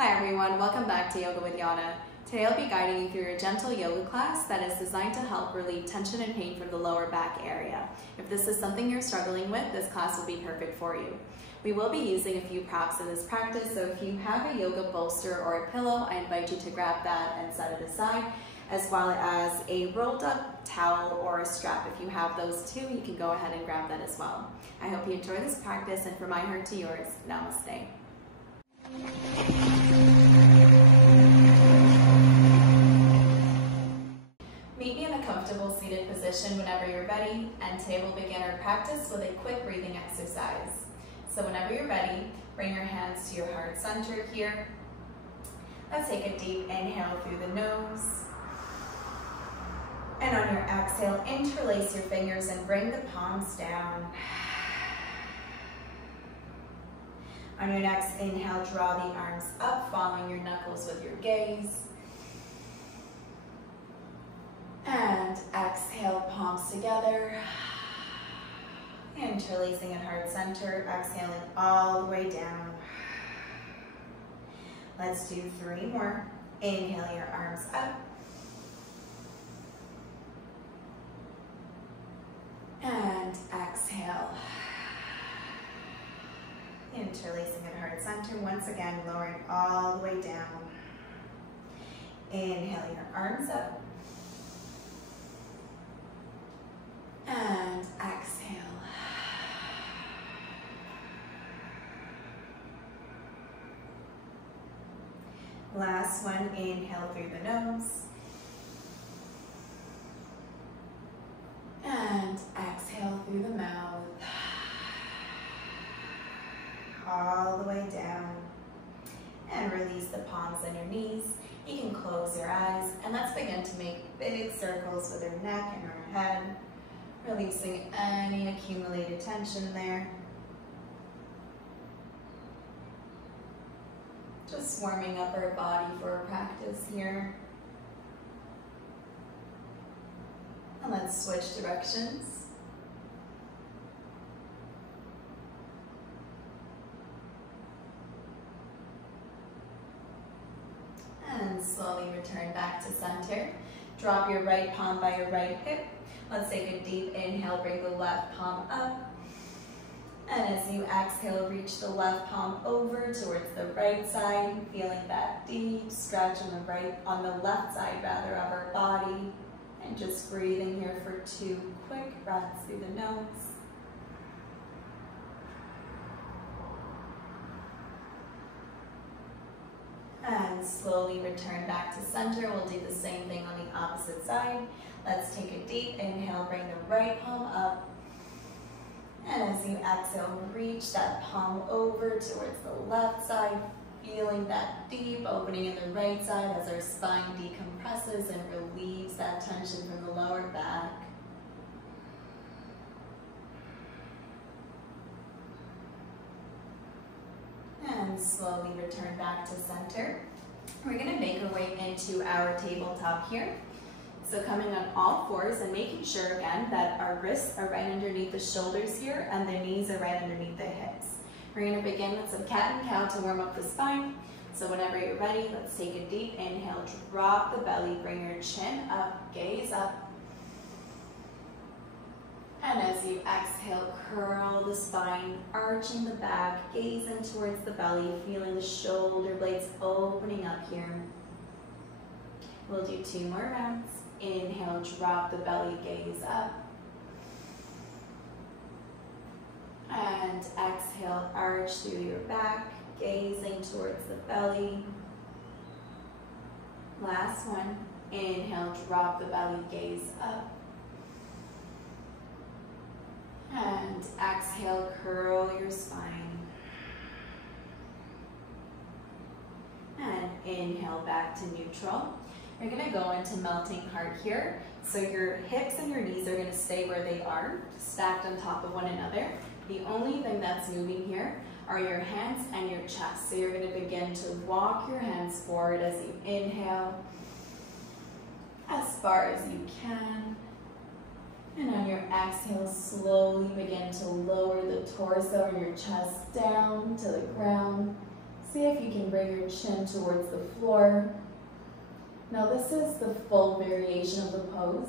Hi everyone, welcome back to Yoga with Yana. Today I'll be guiding you through a gentle yoga class that is designed to help relieve tension and pain from the lower back area. If this is something you're struggling with, this class will be perfect for you. We will be using a few props in this practice, so if you have a yoga bolster or a pillow, I invite you to grab that and set it aside, as well as a rolled up towel or a strap. If you have those too, you can go ahead and grab that as well. I hope you enjoy this practice, and from my heart to yours, namaste. Meet me in a comfortable seated position whenever you're ready, and today we'll begin our practice with a quick breathing exercise. So whenever you're ready, bring your hands to your heart center here. Let's take a deep inhale through the nose. And on your exhale, interlace your fingers and bring the palms down. On your next inhale, draw the arms up, following your knuckles with your gaze. And exhale, palms together. Interlacing at heart center, exhaling all the way down. Let's do 3 more. Inhale your arms up. And exhale. Interlacing at heart center, once again, lowering all the way down. Inhale your arms up. And exhale. Last one, inhale through the nose. And exhale through the mouth. All the way down. And release the palms on your knees. You can close your eyes, and let's begin to make big circles with our neck and our head, releasing any accumulated tension there. Just warming up our body for our practice here. And let's switch directions. And slowly return back to center. Drop your right palm by your right hip. Let's take a deep inhale, bring the left palm up. And as you exhale, reach the left palm over towards the right side, feeling that deep stretch on the left side rather of our body. And just breathing here for 2 quick breaths through the nose. And slowly return back to center. We'll do the same thing on the opposite side. Let's take a deep inhale, bring the right palm up. And as you exhale, reach that palm over towards the left side, feeling that deep opening in the right side as our spine decompresses and relieves that tension from the lower back. And slowly return back to center. We're going to make our way into our tabletop here. So coming on all fours and making sure again that our wrists are right underneath the shoulders here and the knees are right underneath the hips. We're going to begin with some cat and cow to warm up the spine. So whenever you're ready, let's take a deep inhale, drop the belly, bring your chin up, gaze up. And as you exhale, curl the spine, arching the back, gazing towards the belly, feeling the shoulder blades opening up here. We'll do 2 more rounds. Inhale, drop the belly, gaze up. And exhale, arch through your back, gazing towards the belly. Last one. Inhale, drop the belly, gaze up. And exhale, curl your spine. And inhale back to neutral. We're going to go into melting heart here. So your hips and your knees are going to stay where they are, stacked on top of one another. The only thing that's moving here are your hands and your chest. So you're going to begin to walk your hands forward as you inhale, as far as you can. And on your exhale, slowly begin to lower the torso or your chest down to the ground, See if you can bring your chin towards the floor. Now this is the full variation of the pose.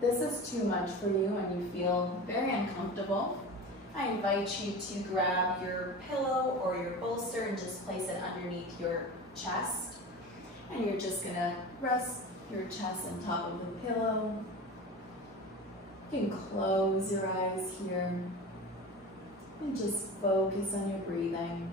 This is too much for you and you feel very uncomfortable. I invite you to grab your pillow or your bolster and just place it underneath your chest. And you're just gonna rest your chest on top of the pillow. You can close your eyes here and just focus on your breathing.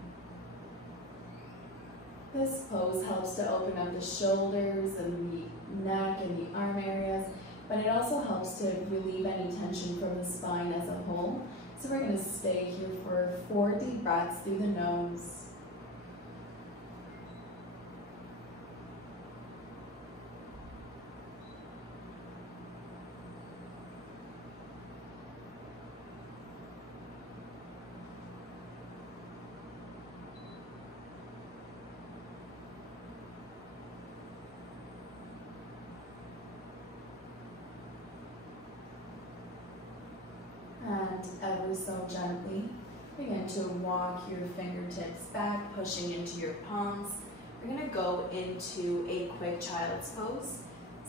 This pose helps to open up the shoulders and the neck and the arm areas, but it also helps to relieve any tension from the spine as a whole. So we're going to stay here for 4 deep breaths through the nose. And ever so gently, begin to walk your fingertips back, pushing into your palms. We're going to go into a quick child's pose.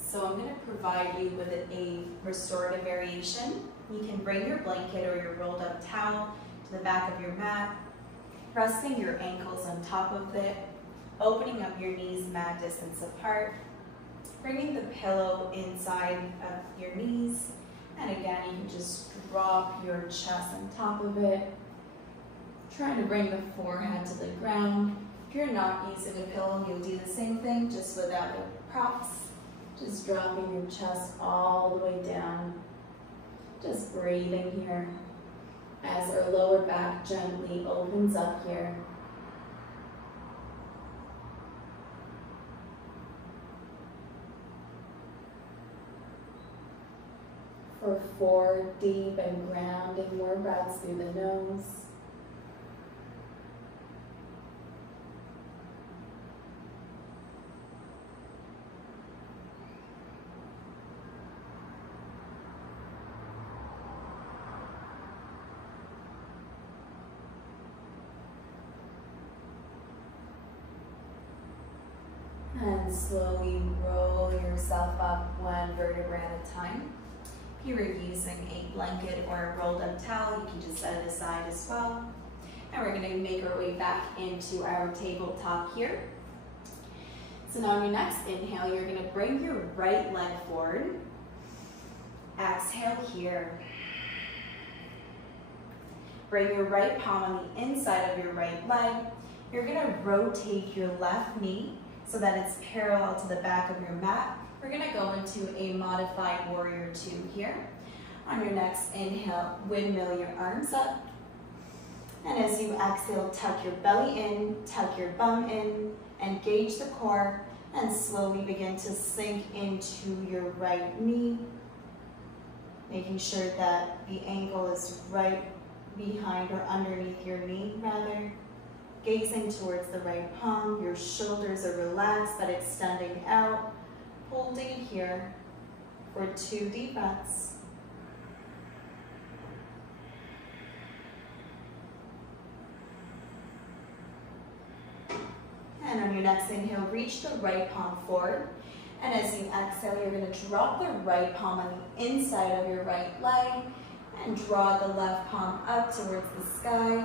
So I'm going to provide you with a restorative variation. You can bring your blanket or your rolled up towel to the back of your mat, resting your ankles on top of it, opening up your knees mat distance apart, bringing the pillow inside of your knees. And again, you can just drop your chest on top of it, trying to bring the forehead to the ground. If you're not using a pillow, you'll do the same thing, just without the props. Just dropping your chest all the way down. Just breathing here as our lower back gently opens up here. For 4 deep and grounding more breaths through the nose. And slowly roll yourself up 1 vertebra at a time. If you were using a blanket or a rolled up towel, you can just set it aside as well. And we're going to make our way back into our tabletop here. So now on your next inhale, you're going to bring your right leg forward. Exhale here. Bring your right palm on the inside of your right leg. You're going to rotate your left knee so that it's parallel to the back of your mat. We're going to go into a modified warrior 2 here. On your next inhale, windmill your arms up. And as you exhale, tuck your belly in, tuck your bum in, engage the core, and slowly begin to sink into your right knee, making sure that the ankle is right behind or underneath your knee, rather. Gazing towards the right palm, your shoulders are relaxed but extending out. Holding it here for 2 deep breaths. And on your next inhale, reach the right palm forward. And as you exhale, you're going to drop the right palm on the inside of your right leg and draw the left palm up towards the sky,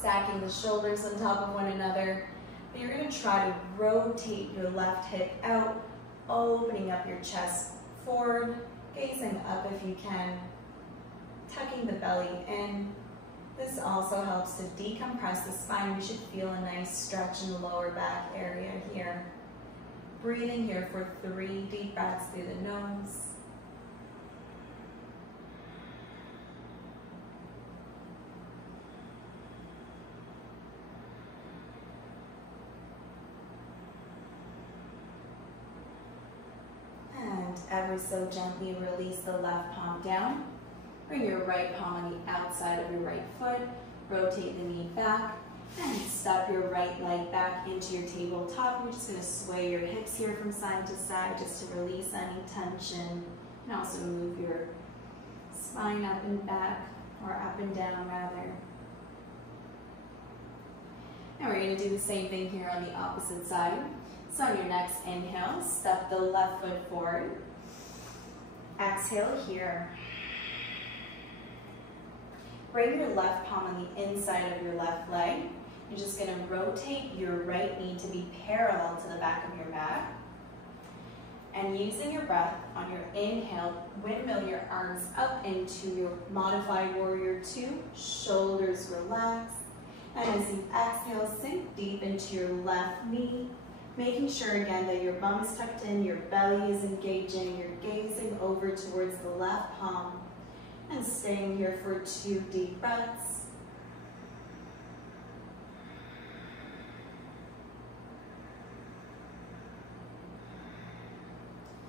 stacking the shoulders on top of one another. And you're going to try to rotate your left hip out, opening up your chest forward, gazing up if you can, tucking the belly in. This also helps to decompress the spine. You should feel a nice stretch in the lower back area here. Breathing here for 3 deep breaths through the nose. Ever so gently release the left palm down. Bring your right palm on the outside of your right foot. Rotate the knee back and step your right leg back into your tabletop. We're just going to sway your hips here from side to side just to release any tension. And also move your spine up and back, or up and down rather. And we're going to do the same thing here on the opposite side. So on your next inhale, step the left foot forward. Exhale here. Bring your left palm on the inside of your left leg. You're just going to rotate your right knee to be parallel to the back of your mat. And using your breath on your inhale, windmill your arms up into your modified warrior two. Shoulders relax. And as you exhale, sink deep into your left knee, making sure again that your bum is tucked in, your belly is engaging, you're gazing over towards the left palm, and staying here for 2 deep breaths.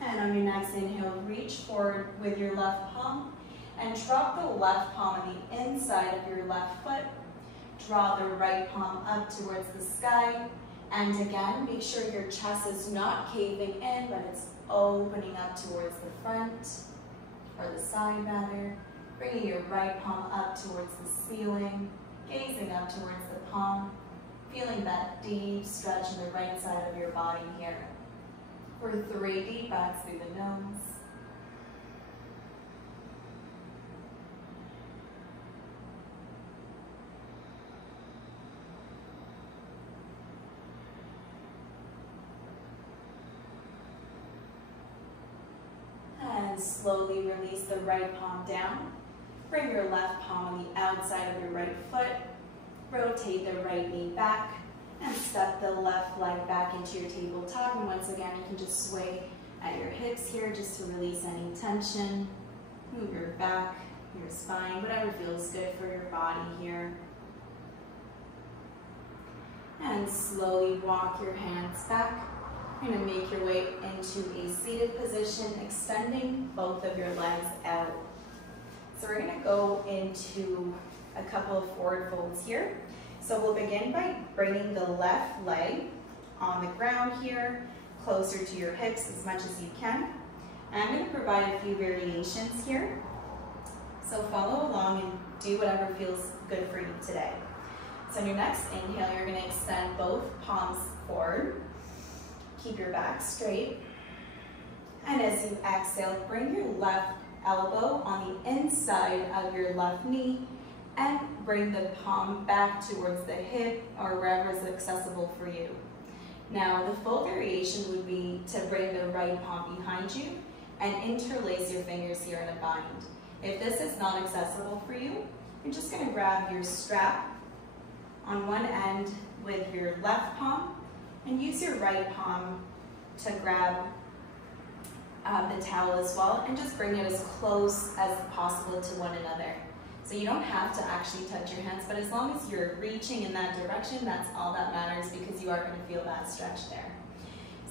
And on your next inhale, reach forward with your left palm and drop the left palm on the inside of your left foot. Draw the right palm up towards the sky. And again, make sure your chest is not caving in, but it's opening up towards the front, or the side rather. Bringing your right palm up towards the ceiling, gazing up towards the palm, feeling that deep stretch in the right side of your body here. For 3 deep breaths through the nose. And slowly release the right palm down. Bring your left palm on the outside of your right foot. Rotate the right knee back. And step the left leg back into your tabletop. And once again, you can just sway at your hips here just to release any tension. Move your back, your spine, whatever feels good for your body here. And slowly walk your hands back. You're going to make your way into a seated position, extending both of your legs out. So we're going to go into a couple of forward folds here. So we'll begin by bringing the left leg on the ground here, closer to your hips as much as you can. And I'm going to provide a few variations here. So follow along and do whatever feels good for you today. So on your next inhale, you're going to extend both palms forward. Keep your back straight. And as you exhale, bring your left elbow on the inside of your left knee and bring the palm back towards the hip or wherever is accessible for you. Now, the full variation would be to bring the right palm behind you and interlace your fingers here in a bind. If this is not accessible for you, you're just going to grab your strap on one end with your left palm and use your right palm to grab the towel as well, and just bring it as close as possible to one another. So you don't have to actually touch your hands, but as long as you're reaching in that direction, that's all that matters, because you are going to feel that stretch there.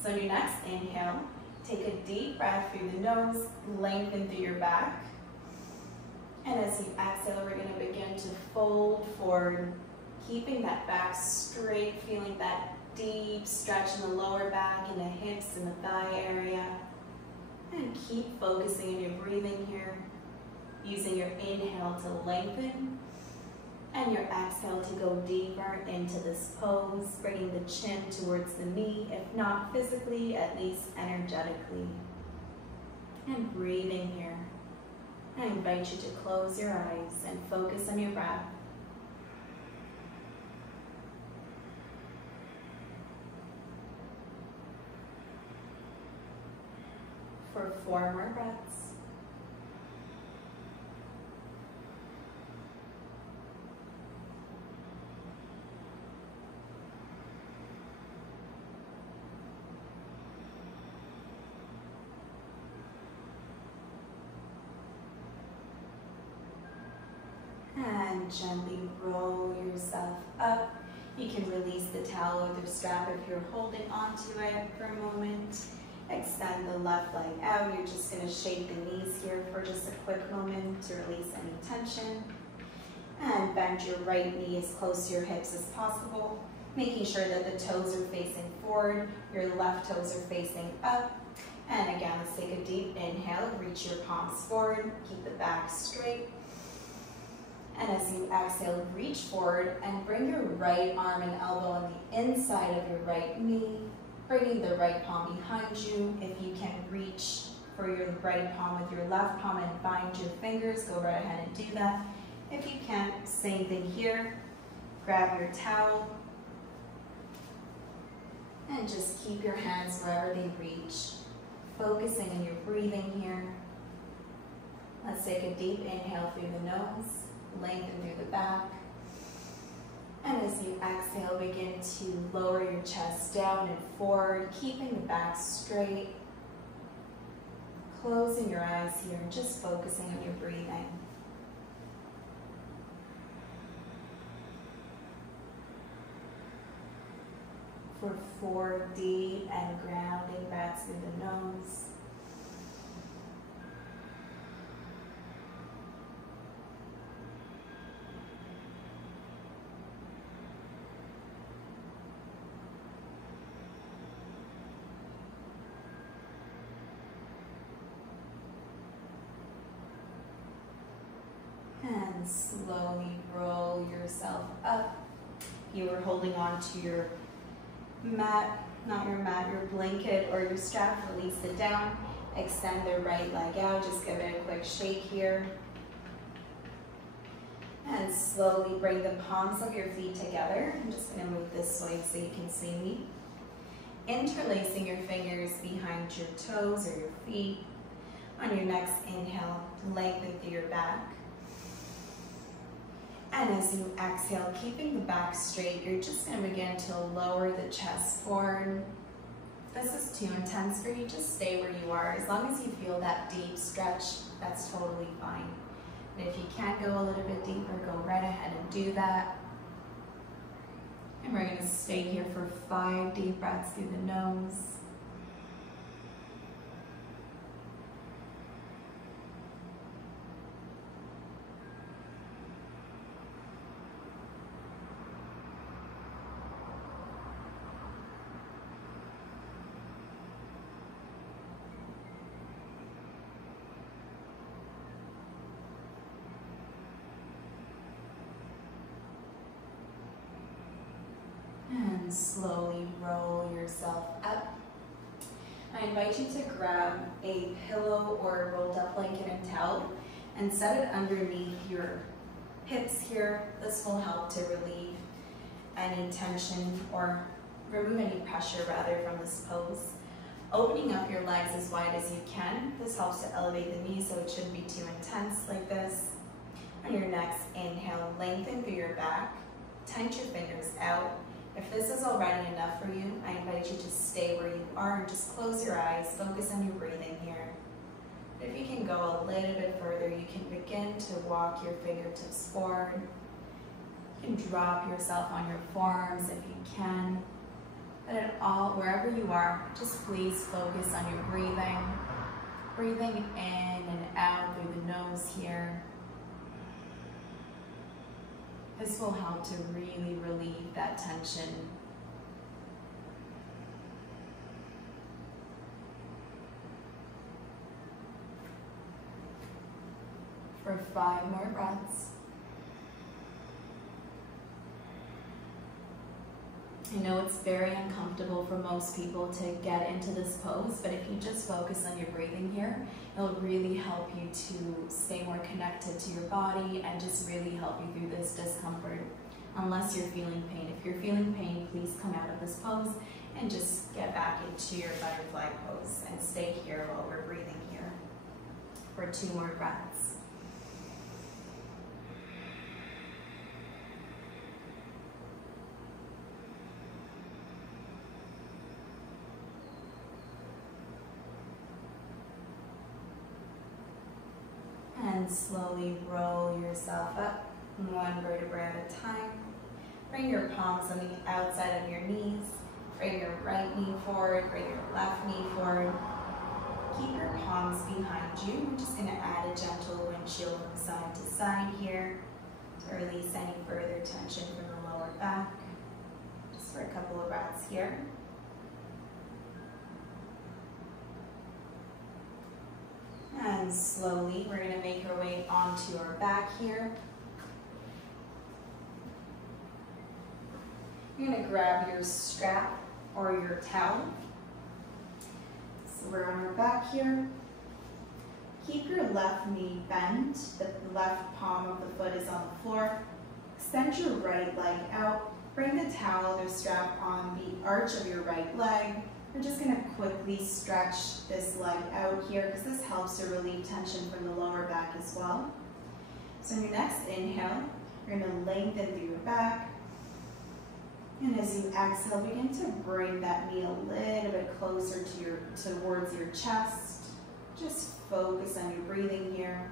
So on your next inhale, take a deep breath through the nose, lengthen through your back. And as you exhale, we're going to begin to fold forward, keeping that back straight, feeling that deep stretch in the lower back, in the hips, and the thigh area. And keep focusing on your breathing here, using your inhale to lengthen and your exhale to go deeper into this pose, bringing the chin towards the knee, if not physically, at least energetically. And breathing here. I invite you to close your eyes and focus on your breath. For 4 more breaths. And gently roll yourself up. You can release the towel or the strap if you're holding onto it for a moment. Extend the left leg out. You're just going to shake the knees here for just a quick moment to release any tension. And bend your right knee as close to your hips as possible, making sure that the toes are facing forward, your left toes are facing up. And again, let's take a deep inhale. Reach your palms forward. Keep the back straight. And as you exhale, reach forward and bring your right arm and elbow on the inside of your right knee, bringing the right palm behind you. If you can reach for your right palm with your left palm and bind your fingers, go right ahead and do that. If you can't, same thing here. Grab your towel and just keep your hands wherever they reach, focusing on your breathing here. Let's take a deep inhale through the nose, lengthen through the back. And as you exhale, begin to lower your chest down and forward, keeping the back straight. Closing your eyes here and just focusing on your breathing. For 4 deep and grounding breaths through the nose. And slowly roll yourself up. You are holding on to your mat, not your mat, your blanket or your strap. Release it down. Extend the right leg out. Just give it a quick shake here. And slowly bring the palms of your feet together. I'm just going to move this way so you can see me. Interlacing your fingers behind your toes or your feet. On your next inhale, lengthen through your back. And as you exhale, keeping the back straight, you're just going to begin to lower the chest forward. If this is too intense for you, just stay where you are. As long as you feel that deep stretch, that's totally fine. And if you can't go a little bit deeper, go right ahead and do that. And we're going to stay here for 5 deep breaths through the nose. And slowly roll yourself up. I invite you to grab a pillow or a rolled up blanket and towel and set it underneath your hips here. This will help to relieve any tension or remove any pressure rather from this pose. Opening up your legs as wide as you can. This helps to elevate the knees so it shouldn't be too intense like this. On your next inhale, lengthen through your back. Tense your fingers out. If this is already enough for you, I invite you to stay where you are and just close your eyes, focus on your breathing here. If you can go a little bit further, you can begin to walk your fingertips forward. You can drop yourself on your forearms if you can. But at all, wherever you are, just please focus on your breathing. Breathing in and out through the nose here. This will help to really relieve that tension. For 5 more breaths. I know it's very uncomfortable for most people to get into this pose, but if you just focus on your breathing here, it'll really help you to stay more connected to your body and just really help you through this discomfort, unless you're feeling pain. If you're feeling pain, please come out of this pose and just get back into your butterfly pose and stay here while we're breathing here for 2 more breaths. And slowly roll yourself up, 1 vertebra at a time. Bring your palms on the outside of your knees. Bring your right knee forward, bring your left knee forward. Keep your palms behind you. We're just going to add a gentle windshield from side to side here to release any further tension from the lower back. Just for a couple of breaths here. And slowly, we're going to make our way onto our back here. You're going to grab your strap or your towel. So we're on our back here. Keep your left knee bent. The left palm of the foot is on the floor. Extend your right leg out. Bring the towel or strap on the arch of your right leg. We're just going to quickly stretch this leg out here because this helps to relieve tension from the lower back as well. So in your next inhale, you're going to lengthen through your back. And as you exhale, begin to bring that knee a little bit closer to towards your chest. Just focus on your breathing here.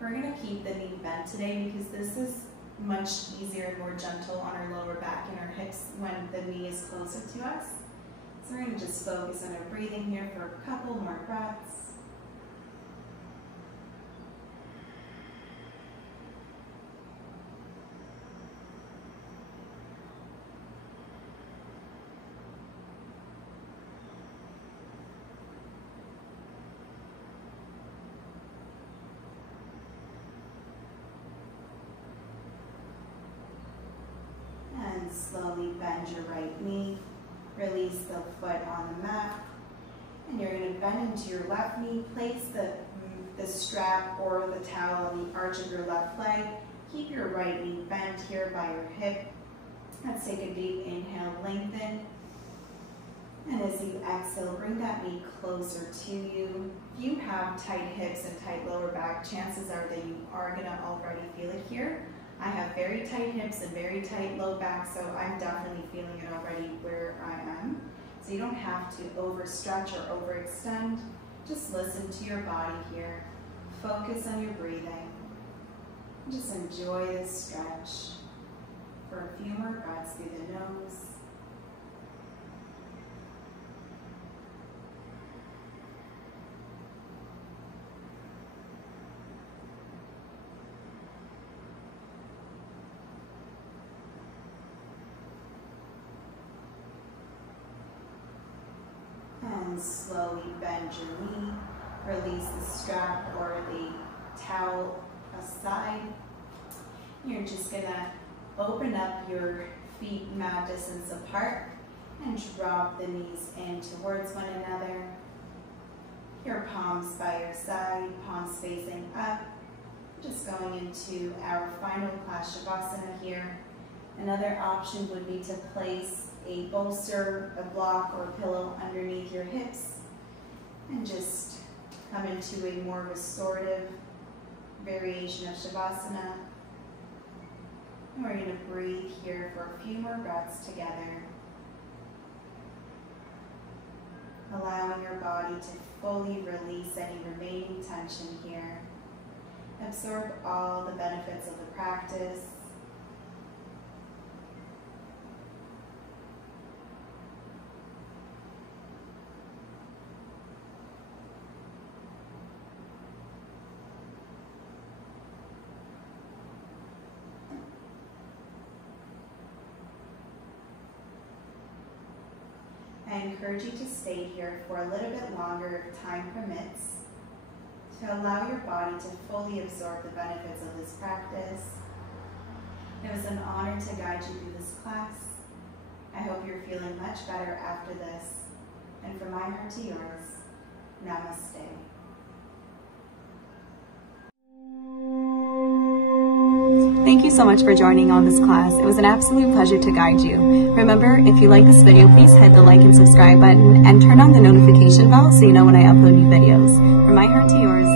We're going to keep the knee bent today because this is much easier and more gentle on our lower back and our hips when the knee is closer to us. So we're going to just focus on our breathing here for a couple more breaths. And slowly bend your right knee. Release the foot on the mat. And you're going to bend into your left knee. Place the strap or the towel on the arch of your left leg. Keep your right knee bent here by your hip. Let's take a deep inhale, lengthen. And as you exhale, bring that knee closer to you. If you have tight hips and tight lower back, chances are that you are going to already feel it here. I have very tight hips and very tight low back, so I'm definitely feeling it already where I am. So you don't have to overstretch or overextend. Just listen to your body here. Focus on your breathing. Just enjoy this stretch for a few more breaths through the nose. And slowly bend your knee. Release the strap or the towel aside. You're just gonna open up your feet mat distance apart and drop the knees in towards one another. Your palms by your side, palms facing up. Just going into our final class Shavasana here. Another option would be to place a bolster, a block, or a pillow underneath your hips and just come into a more restorative variation of Shavasana. And we're going to breathe here for a few more breaths together. Allowing your body to fully release any remaining tension here. Absorb all the benefits of the practice. I encourage you to stay here for a little bit longer if time permits, to allow your body to fully absorb the benefits of this practice. It was an honor to guide you through this class. I hope you're feeling much better after this. And from my heart to yours, namaste. Thank you so much for joining on this class. It was an absolute pleasure to guide you. Remember, if you like this video, please hit the like and subscribe button and turn on the notification bell so you know when I upload new videos. From my heart to yours,